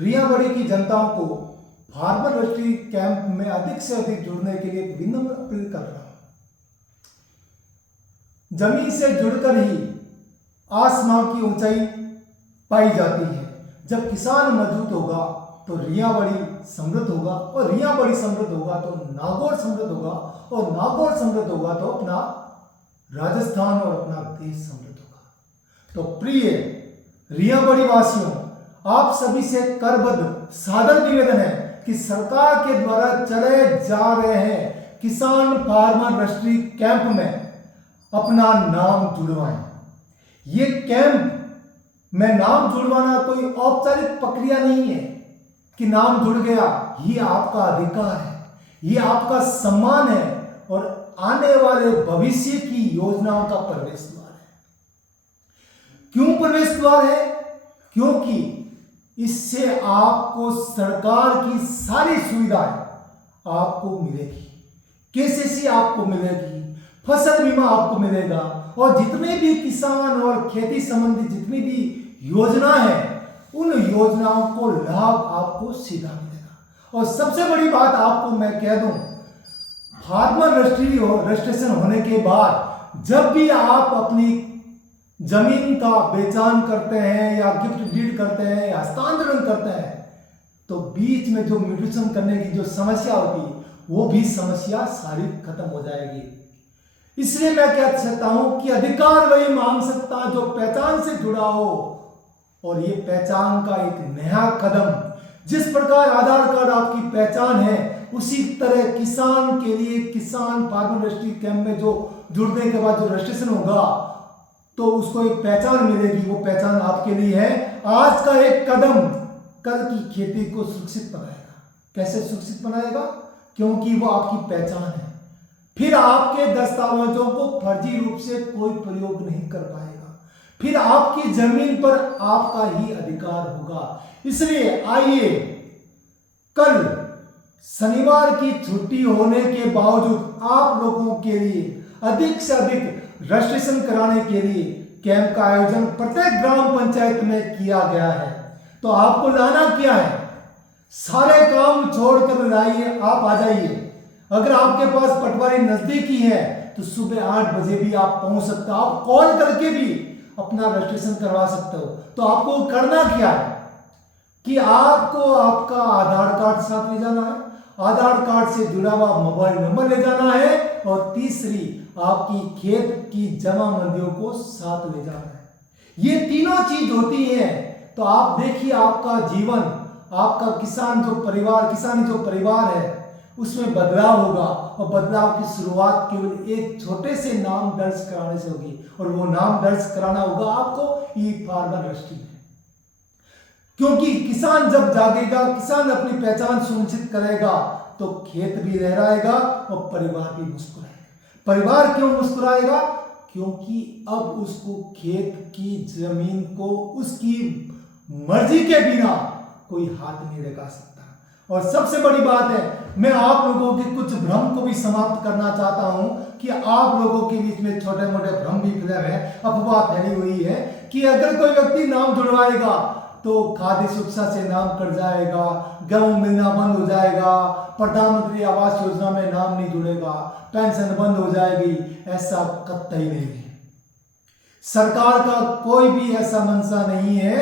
रियाबड़ी की जनताओं को farmer registry camp में अधिक से अधिक जुड़ने के लिए एक विनम्र अपील कर रहा हूं। जमीन से जुड़कर ही आसमान की ऊंचाई पाई जाती है। जब किसान मजबूत होगा तो रियाबड़ी समृद्ध होगा, और रियाबड़ी समृद्ध होगा तो नागौर समृद्ध होगा, और नागौर समृद्ध होगा तो अपना राजस्थान और अपना देश समृद्ध होगा। तो प्रिय रियाबड़ी वासियों, आप सभी से करबद्ध सादर निवेदन है कि सरकार के द्वारा चले जा रहे हैं किसान फार्मर रजिस्ट्री कैंप में अपना नाम जुड़वाएं। ये कैंप में नाम जुड़वाना कोई औपचारिक प्रक्रिया नहीं है कि नाम जुड़ गया, ये आपका अधिकार है, ये आपका सम्मान है और आने वाले भविष्य की योजनाओं का प्रवेश द्वार है। क्यों प्रवेश द्वार है? क्योंकि इससे आपको सरकार की सारी सुविधाएं आपको मिलेगी। केसीसी आपको मिलेगी, फसल बीमा आपको मिलेगा, और जितने भी किसान और खेती संबंधी जितनी भी योजना है उन योजनाओं को लाभ आपको सीधा मिलेगा। और सबसे बड़ी बात आपको मैं कह दूं, फार्मर रजिस्ट्रेशन होने के बाद जब भी आप अपनी जमीन का बेचान करते हैं या गिफ्ट डीड करते हैं या हस्तांतरण करते हैं, तो बीच में जो म्यूटेशन करने की जो समस्या होती है वो भी समस्या सारी खत्म हो जाएगी। इसलिए मैं कह सकता हूं कि अधिकार वही मांग सकता जो पहचान से जुड़ा हो, और ये पहचान का एक नया कदम, जिस प्रकार आधार कार्ड आपकी पहचान है उसी तरह किसान के लिए किसान फार्मर रजिस्ट्री कैंप में जो जुड़ने के बाद जो रजिस्ट्रेशन होगा तो उसको एक पहचान मिलेगी। वो पहचान आपके लिए है। आज का एक कदम कल की खेती को सुरक्षित बनाएगा। कैसे सुरक्षित बनाएगा? क्योंकि वो आपकी पहचान है। फिर आपके दस्तावेजों को फर्जी रूप से कोई प्रयोग नहीं कर पाएगा। फिर आपकी जमीन पर आपका ही अधिकार होगा। इसलिए आइए, कल शनिवार की छुट्टी होने के बावजूद आप लोगों के लिए अधिक से अधिक रजिस्ट्रेशन कराने के लिए कैंप का आयोजन प्रत्येक ग्राम पंचायत में किया गया है। तो आपको लाना क्या है? सारे काम छोड़कर लाइए, आप आ जाइए। अगर आपके पास पटवारी नजदीकी है तो सुबह 8 बजे भी आप पहुंच सकते हो। आप कॉल करके भी अपना रजिस्ट्रेशन करवा सकते हो। तो आपको करना क्या है कि आपको आपका आधार कार्ड साथ ले जाना है, आधार कार्ड से जुड़ा हुआ मोबाइल नंबर ले जाना है, और तीसरी आपकी खेत की जमाबंदियों को साथ ले जाना है। ये तीनों चीज होती है तो आप देखिए आपका जीवन, आपका किसानी जो परिवार है उसमें बदलाव होगा, और बदलाव की शुरुआत केवल एक छोटे से नाम दर्ज कराने से होगी, और वो नाम दर्ज कराना होगा आपको ई फार्मर रजिस्ट्री में। क्योंकि किसान जब जागेगा, किसान अपनी पहचान सुनिश्चित करेगा तो खेत भी लहराएगा और परिवार भी मुस्कुराएगा। परिवार क्यों मुस्कुराएगा? क्योंकि अब उसको खेत की जमीन को उसकी मर्जी के बिना कोई हाथ नहीं लगा सकता। और सबसे बड़ी बात है, मैं आप लोगों के कुछ भ्रम को भी समाप्त करना चाहता हूं कि आप लोगों के बीच में छोटे मोटे भ्रम भी फैले हैं, अफवाह फैली हुई है कि अगर कोई व्यक्ति नाम जुड़वाएगा तो खाद्य सुरक्षा से नाम कट जाएगा, गेहूं मिलना बंद हो जाएगा, प्रधानमंत्री आवास योजना में नाम नहीं जुड़ेगा, पेंशन बंद हो जाएगी। ऐसा कतई नहीं है। सरकार का कोई भी ऐसा मंशा नहीं है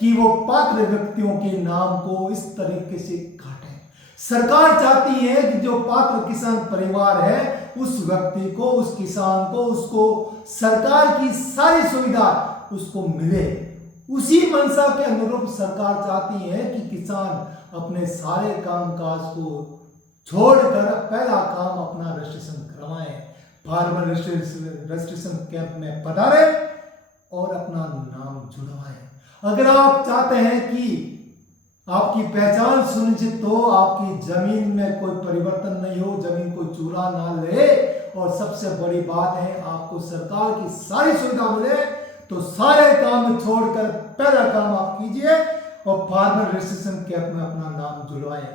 कि वो पात्र व्यक्तियों के नाम को इस तरीके से काटे। सरकार चाहती है कि जो पात्र किसान परिवार है उस व्यक्ति को, उस किसान को, उसको सरकार की सारी सुविधा उसको मिले। उसी मंशा के अनुरूप सरकार चाहती है कि किसान अपने सारे कामकाज को छोड़कर पहला काम अपना रजिस्ट्रेशन करवाएं, फार्मर रजिस्ट्रेशन कैंप में पधारे और अपना नाम जुड़वाएं। अगर आप चाहते हैं कि आपकी पहचान सुनिश्चित हो, आपकी जमीन में कोई परिवर्तन नहीं हो, जमीन को चुरा ना ले, और सबसे बड़ी बात है आपको सरकार की सारी सुविधा मिले, तो सारे काम छोड़कर पहला काम आप कीजिए और फार्मर रजिस्ट्रेशन कैंप में अपना नाम जुड़वाएं।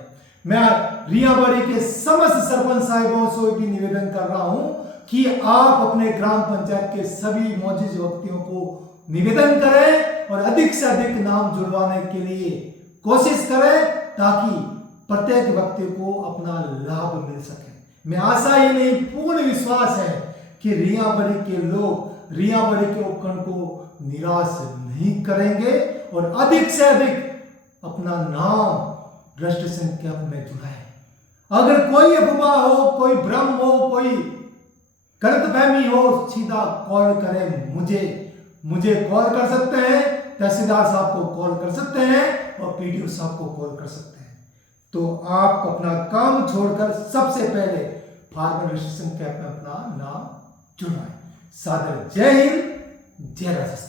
मैं रियाबड़ी के समस्त सरपंच साहिबों से भी निवेदन कर रहा हूं कि आप अपने ग्राम पंचायत के सभी मौजूद व्यक्तियों को निवेदन करें और अधिक से अधिक नाम जुड़वाने के लिए कोशिश करें ताकि प्रत्येक व्यक्ति को अपना लाभ मिल सके। मैं आशा ही नहीं पूर्ण विश्वास है कि रियाबड़ी के लोग रियाबड़ी के उपकरण को निराश नहीं करेंगे और अधिक से अधिक अपना नाम रजिस्ट्रेशन कैंप में जुड़ाएं। अगर कोई अफवाह हो, कोई भ्रम हो, कोई गलतफहमी हो, सीधा कॉल करें मुझे कॉल कर सकते हैं, तहसीलदार साहब को कॉल कर सकते हैं और पीडीओ साहब को कॉल कर सकते हैं। तो आप अपना काम छोड़कर सबसे पहले फार्मर रजिस्ट्रेशन कैंप में अपना नाम जुड़वाएं। सादर जय हिंद, जय राजस्थान।